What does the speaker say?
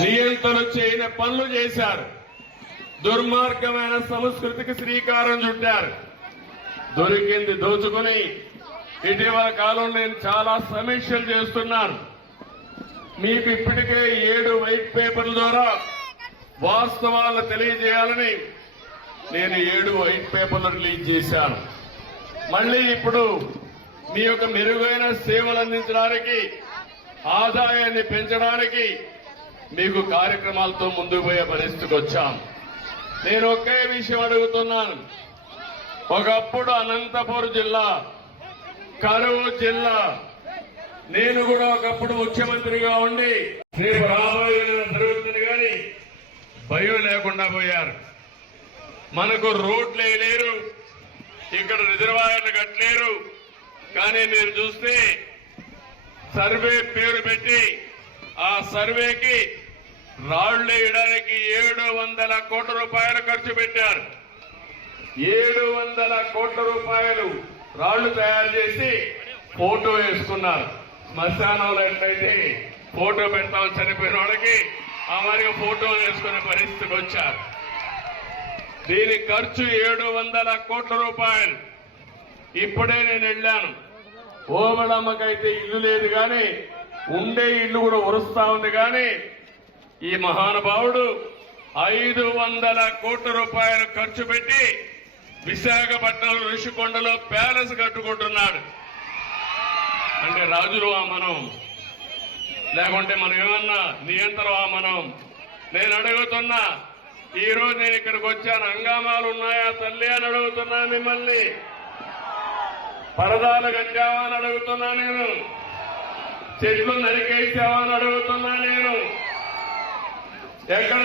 నియంత్రణ చేయని పనులు చేశారు. దుర్మార్గమైన సంస్కృతికి శ్రీకారం చుట్టారు. దొరికింది దోచుకుని ఇటీవల కాలంలో నేను చాలా సమీక్షలు చేస్తున్నాను. మీకు ఇప్పటికే ఏడు వైట్ పేపర్ల ద్వారా వాస్తవాలను తెలియజేయాలని నేను ఏడు వైట్ పేపర్లు రిలీజ్ చేశాను. మళ్ళీ ఇప్పుడు మీ యొక్క మెరుగైన సేవలు అందించడానికి ఆదాయాన్ని పెంచడానికి మీకు కార్యక్రమాలతో ముందుకు పోయే పరిస్థితికి వచ్చాం. నేను ఒకే విషయం అడుగుతున్నాను. ఒకప్పుడు అనంతపురం జిల్లా కరువు జిల్లా నేను కూడా ఒకప్పుడు ముఖ్యమంత్రిగా ఉండి రేపు రాబోయే జరుగుతుంది కానీ భయం లేకుండా పోయారు. మనకు రోడ్లు వేయలేరు ఇక్కడ రిజర్వాయర్లు కట్టలేరు. కానీ మీరు చూస్తే సర్వే పేరు పెట్టి ఆ సర్వేకి రాళ్ళు వేయడానికి ఏడు వందల కోట్ల రూపాయలు ఖర్చు పెట్టారు. ఏడు వందల కోట్ల రూపాయలు రాళ్ళు తయారు చేసి ఫోటో వేసుకున్నారు. శ్మశానంలో ఎట్లయితే ఫోటో పెడతాం చనిపోయిన వాళ్ళకి ఆ మాదిరిగా ఫోటో వేసుకునే పరిస్థితికి వచ్చారు. దీని ఖర్చు ఏడు వందల కోట్ల రూపాయలు. ఇప్పుడే నేను వెళ్ళాను. ఓబడమ్మకైతే ఇల్లు లేదు కానీ ఉండే ఇల్లు కూడా ఉరుస్తా ఉంది కానీ ఈ మహానుభావుడు ఐదు వందల కోట్ల రూపాయలు ఖర్చు పెట్టి విశాఖపట్నం ఋషికొండలో ప్యాలెస్ కట్టుకుంటున్నాడు. అంటే రాజులు ఆ మనం లేకుంటే మనం ఏమన్నా నియంత్రణ మనం నేను అడుగుతున్నా ఈ నేను ఇక్కడికి వచ్చాను హంగామాలు ఉన్నాయా తల్లి అని అడుగుతున్నా మిమ్మల్ని. పరదాలు కట్టావా అని అడుగుతున్నా నేను. చెట్లు నరికేసావా అని అడుగుతున్నా నేను. ఎక్కడ